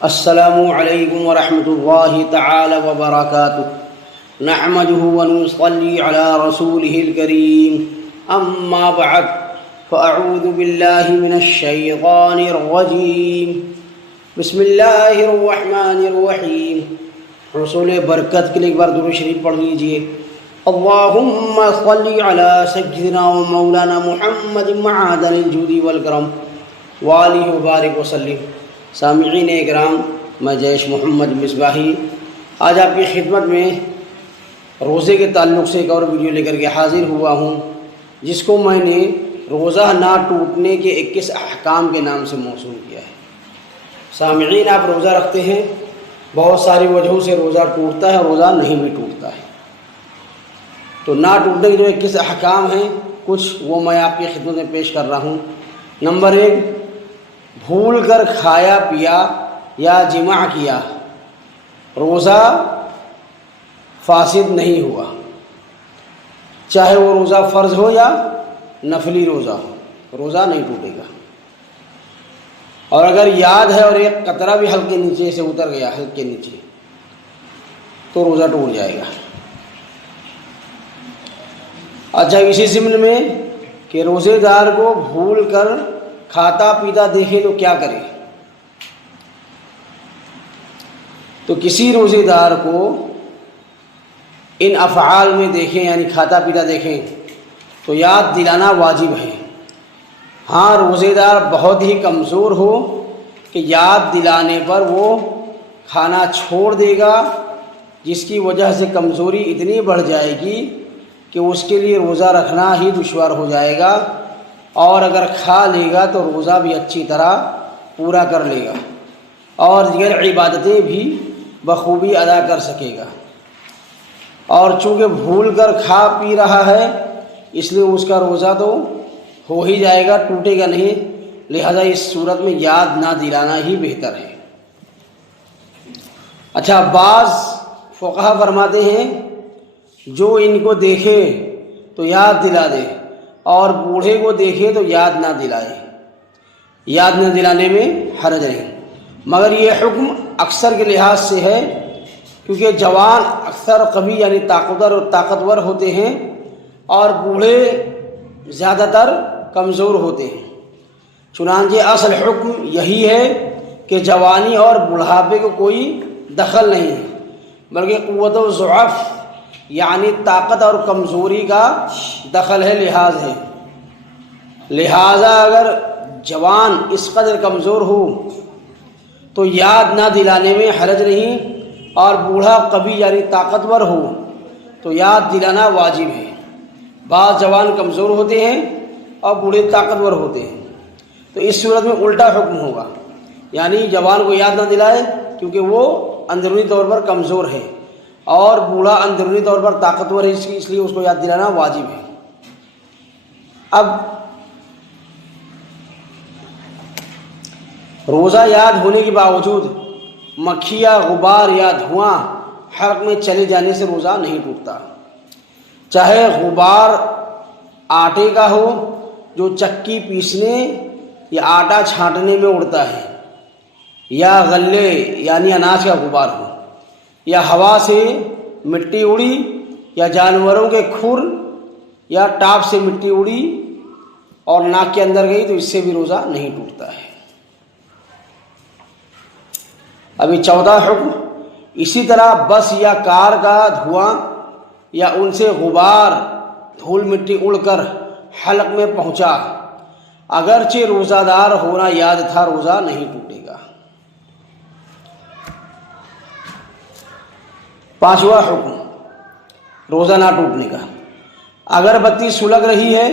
السلام علیکم ورحمۃ اللہ تعالی وبرکاتہ نحمده ونصلي على رسوله الكريم اما بعد فاعوذ باللہ من الشیطان الرجیم بسم اللہ الرحمن الرحیم. حصول برکت کے لیے ایک بار درود شریف پڑھ لیجئے. اللہم صلی علی سیدنا و مولانا محمد معدن الجود والکرم وآلہ وبارک وسلم. سامعین اکرام، میں جیش محمد مصباحی آج آپ کی خدمت میں روزے کے تعلق سے ایک اور ویڈیو لے کر کے حاضر ہوا ہوں، جس کو میں نے روزہ نہ ٹوٹنے کے 21 احکام کے نام سے موسوم کیا ہے. سامعین، آپ روزہ رکھتے ہیں، بہت ساری وجہوں سے روزہ ٹوٹتا ہے، روزہ نہیں بھی ٹوٹتا ہے. تو نہ ٹوٹنے کے جو 21 احکام ہیں کچھ وہ میں آپ کی خدمت میں پیش کر رہا ہوں. نمبر 1، بھول کر کھایا پیا یا جماع کیا، روزہ فاسد نہیں ہوا، چاہے وہ روزہ فرض ہو یا نفلی روزہ ہو، روزہ نہیں ٹوٹے گا. اور اگر یاد ہے اور ایک قطرہ بھی حلق کے نیچے سے اتر گیا، حلق کے نیچے، تو روزہ ٹوٹ جائے گا. اچھا، اسی ضمن میں کہ روزے دار کو بھول کر کھاتا پیتا دیکھے تو کیا کرے. تو کسی روزے دار کو ان افعال میں دیکھیں، یعنی کھاتا پیتا دیکھیں، تو یاد دلانا واجب ہے. ہاں، روزے دار بہت ہی کمزور ہو کہ یاد دلانے پر وہ کھانا چھوڑ دے گا، جس کی وجہ سے کمزوری اتنی بڑھ جائے گی کہ اس کے لیے روزہ رکھنا ہی دشوار ہو جائے گا، اور اگر کھا لے گا تو روزہ بھی اچھی طرح پورا کر لے گا اور دیگر عبادتیں بھی بخوبی ادا کر سکے گا. اور چونکہ بھول کر کھا پی رہا ہے، اس لیے اس کا روزہ تو ہو ہی جائے گا، ٹوٹے گا نہیں. لہذا اس صورت میں یاد نہ دلانا ہی بہتر ہے. اچھا، بعض فقہا فرماتے ہیں جو ان کو دیکھے تو یاد دلا دے، اور بوڑھے کو دیکھے تو یاد نہ دلائے. یاد نہ دلانے میں حرج نہیں، مگر یہ حکم اکثر کے لحاظ سے ہے، کیونکہ جوان اکثر قوی یعنی طاقتور ہوتے ہیں، اور بوڑھے زیادہ تر کمزور ہوتے ہیں. چنانچہ اصل حکم یہی ہے کہ جوانی اور بڑھاپے کو کوئی دخل نہیں ہے، بلکہ قوت و ضعف یعنی طاقت اور کمزوری کا دخل ہے، لحاظ ہے. لہذا اگر جوان اس قدر کمزور ہو تو یاد نہ دلانے میں حرج نہیں، اور بوڑھا قوی یعنی طاقتور ہو تو یاد دلانا واجب ہے. بعض جوان کمزور ہوتے ہیں اور بوڑھے طاقتور ہوتے ہیں، تو اس صورت میں الٹا حکم ہوگا، یعنی جوان کو یاد نہ دلائے کیونکہ وہ اندرونی طور پر کمزور ہے، اور بوڑھا اندرونی طور پر طاقتور ہے، اس لیے اس کو یاد دلانا واجب ہے. اب روزہ یاد ہونے کے باوجود مکھی یا غبار یا دھواں حلق میں چلے جانے سے روزہ نہیں ٹوٹتا. چاہے غبار آٹے کا ہو جو چکی پیسنے یا آٹا چھانٹنے میں اڑتا ہے، یا غلے یعنی اناج کا غبار ہو، یا ہوا سے مٹی اڑی، یا جانوروں کے کھر یا ٹاپ سے مٹی اڑی اور ناک کے اندر گئی، تو اس سے بھی روزہ نہیں ٹوٹتا ہے. ابھی 14 حکم اسی طرح بس یا کار کا دھواں یا ان سے غبار دھول مٹی اڑ کر حلق میں پہنچا، اگرچہ روزہ دار ہونا یاد تھا، روزہ نہیں ٹوٹے گا. 5واں حکم روزہ نہ ٹوٹنے کا، اگر بتی سلگ رہی ہے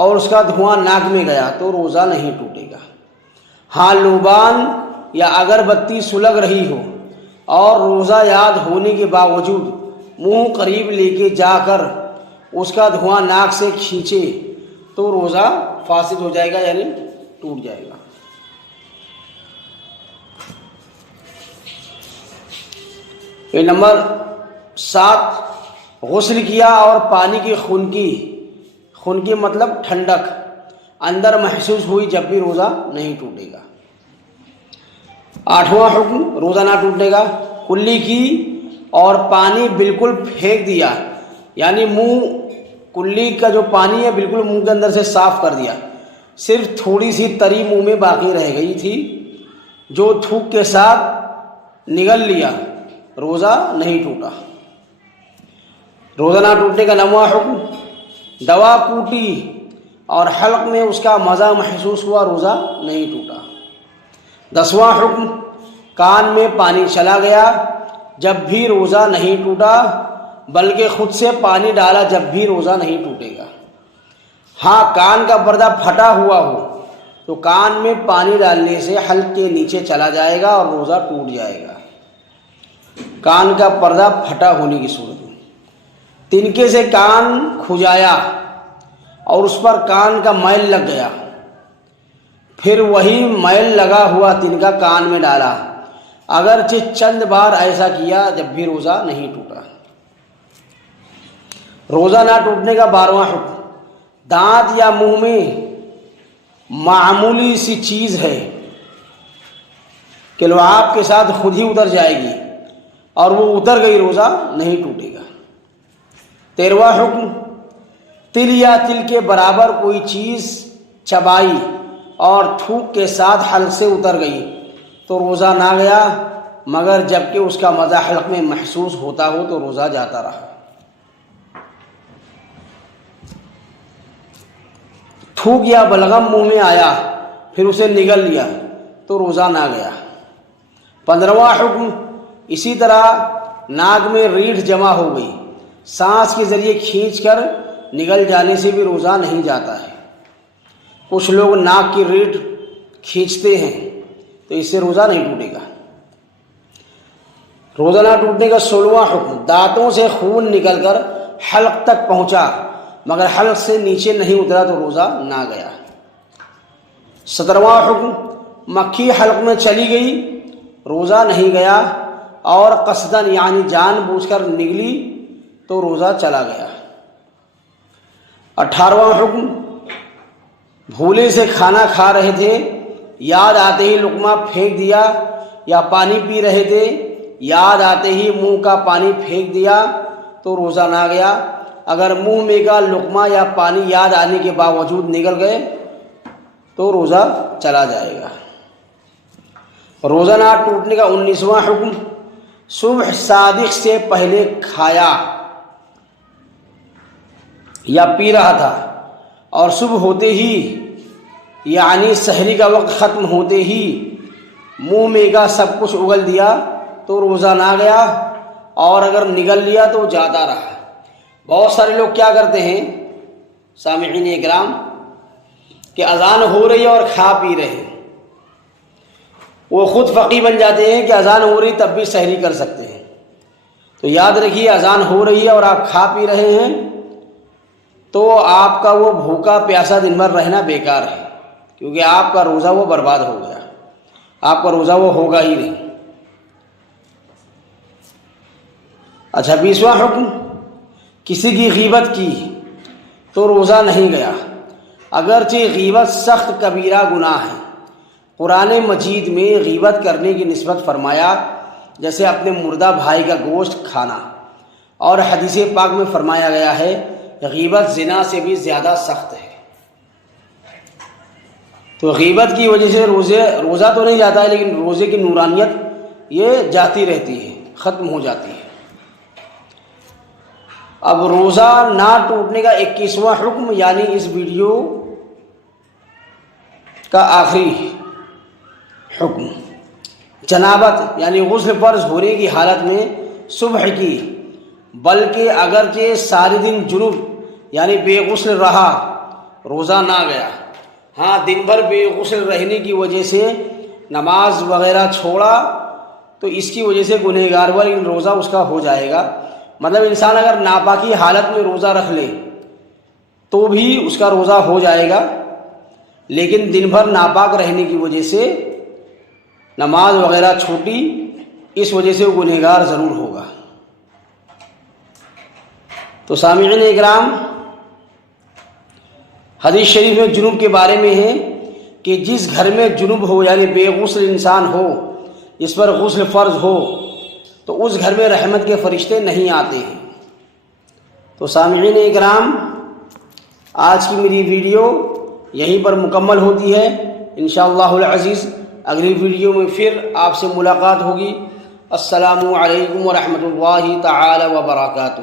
اور اس کا دھواں ناک میں گیا تو روزہ نہیں ٹوٹے گا. ہاں، لوبان یا اگر بتی سلگ رہی ہو اور روزہ یاد ہونے کے باوجود منہ قریب لے کے جا کر اس کا دھواں ناک سے کھینچے تو روزہ فاسد ہو جائے گا، یعنی ٹوٹ جائے گا. نمبر 7، غسل کیا اور پانی کی خنکی مطلب ٹھنڈک اندر محسوس ہوئی جب بھی روزہ نہیں ٹوٹے گا. 8واں حکم روزہ نہ ٹوٹنے کا، کلی کی اور پانی بالکل پھینک دیا، یعنی منہ کلی کا جو پانی ہے بالکل منہ کے اندر سے صاف کر دیا، صرف تھوڑی سی تری منہ میں باقی رہ گئی تھی، جو تھوک کے ساتھ نگل لیا، روزہ نہیں ٹوٹا۔ روزہ نہ ٹوٹنے کا 9واں حکم، دوا کوٹی اور حلق میں اس کا مزہ محسوس ہوا، روزہ نہیں ٹوٹا۔ 10واں حکم، کان میں پانی چلا گیا جب بھی روزہ نہیں ٹوٹا، بلکہ خود سے پانی ڈالا جب بھی روزہ نہیں ٹوٹے گا۔ ہاں کان کا پردہ پھٹا ہوا ہو تو کان میں پانی ڈالنے سے حلق کے نیچے چلا جائے گا اور روزہ ٹوٹ جائے گا، کان کا پردہ پھٹا ہونے کی صورت میں۔ تنکے سے کان کھجایا اور اس پر کان کا میل لگ گیا، پھر وہی میل لگا ہوا تنکا کان میں ڈالا، اگرچہ چند بار ایسا کیا جب بھی روزہ نہیں ٹوٹا۔ روزہ نہ ٹوٹنے کا 12واں حکم، دانت یا منہ میں معمولی سی چیز ہے کہ لعاب کے ساتھ خود ہی اتر جائے گی اور وہ اتر گئی، روزہ نہیں ٹوٹے گا۔ 13واں حکم، تل یا تل کے برابر کوئی چیز چبائی اور تھوک کے ساتھ حلق سے اتر گئی تو روزہ نہ گیا، مگر جب کہ اس کا مزہ حلق میں محسوس ہوتا ہو تو روزہ جاتا رہا۔ تھوک یا بلغم منہ میں آیا پھر اسے نگل لیا تو روزہ نہ گیا۔ 15واں حکم، اسی طرح ناک میں ریڑھ جمع ہو گئی، سانس کے ذریعے کھینچ کر نگل جانے سے بھی روزہ نہیں جاتا ہے۔ کچھ لوگ ناک کی ریڑھ کھینچتے ہیں تو اس سے روزہ نہیں ٹوٹے گا۔ روزہ نہ ٹوٹنے کا 16واں حکم، دانتوں سے خون نکل کر حلق تک پہنچا مگر حلق سے نیچے نہیں اترا تو روزہ نہ گیا۔ 17واں حکم، مکھی حلق میں چلی گئی، روزہ نہیں گیا، اور قصدن یعنی جان بوجھ کر نگلی تو روزہ چلا گیا۔ 18واں حکم، بھولے سے کھانا کھا رہے تھے، یاد آتے ہی لقمہ پھینک دیا، یا پانی پی رہے تھے، یاد آتے ہی منہ کا پانی پھینک دیا تو روزہ نہ گیا، اگر منہ میں کا لقمہ یا پانی یاد آنے کے باوجود نگل گئے تو روزہ چلا جائے گا۔ روزہ نہ ٹوٹنے کا 19واں حکم، صبح صادق سے پہلے کھایا یا پی رہا تھا اور صبح ہوتے ہی یعنی سحری کا وقت ختم ہوتے ہی منہ میں کا سب کچھ اگل دیا تو روزہ نہ گیا، اور اگر نگل لیا تو جاتا رہا۔ بہت سارے لوگ کیا کرتے ہیں سامعین اکرام کہ اذان ہو رہی ہے اور کھا پی رہے ہیں، وہ خود فقی بن جاتے ہیں کہ اذان ہو رہی تب بھی سحری کر سکتے ہیں۔ تو یاد رکھیے اذان ہو رہی ہے اور آپ کھا پی رہے ہیں تو آپ کا وہ بھوکا پیاسا دن بھر رہنا بیکار ہے، کیونکہ آپ کا روزہ وہ برباد ہو گیا، آپ کا روزہ وہ ہوگا ہی نہیں۔ اچھا 20واں حکم، کسی کی غیبت کی تو روزہ نہیں گیا، اگرچہ غیبت سخت کبیرہ گناہ ہے۔ قرآن مجید میں غیبت کرنے کی نسبت فرمایا جیسے اپنے مردہ بھائی کا گوشت کھانا، اور حدیث پاک میں فرمایا گیا ہے غیبت زنا سے بھی زیادہ سخت ہے۔ تو غیبت کی وجہ سے روزہ تو نہیں جاتا ہے، لیکن روزے کی نورانیت یہ جاتی رہتی ہے، ختم ہو جاتی ہے۔ اب روزہ نہ ٹوٹنے کا 21واں حکم، یعنی اس ویڈیو کا آخری حکم، جنابت یعنی غسل فرض ہونے کی حالت میں صبح کی، بلکہ اگرچہ سارے دن جنوب یعنی بے غسل رہا روزہ نہ گیا۔ ہاں دن بھر بے غسل رہنے کی وجہ سے نماز وغیرہ چھوڑا تو اس کی وجہ سے گنہگار ہوا، لیکن روزہ اس کا ہو جائے گا۔ مطلب انسان اگر ناپاکی حالت میں روزہ رکھ لے تو بھی اس کا روزہ ہو جائے گا، لیکن دن بھر ناپاک رہنے کی وجہ سے نماز وغیرہ چھوٹی، اس وجہ سے وہ گنہگار ضرور ہوگا۔ تو سامعین اکرام، حدیث شریف میں جنوب کے بارے میں ہے کہ جس گھر میں جنوب ہو یعنی بے غسل انسان ہو جس پر غسل فرض ہو تو اس گھر میں رحمت کے فرشتے نہیں آتے ہیں۔ تو سامعین اکرام، آج کی میری ویڈیو یہیں پر مکمل ہوتی ہے۔ انشاءاللہ العزیز اگلی ویڈیو میں پھر آپ سے ملاقات ہوگی۔ السلام علیکم ورحمۃ اللہ تعالی وبرکاتہ۔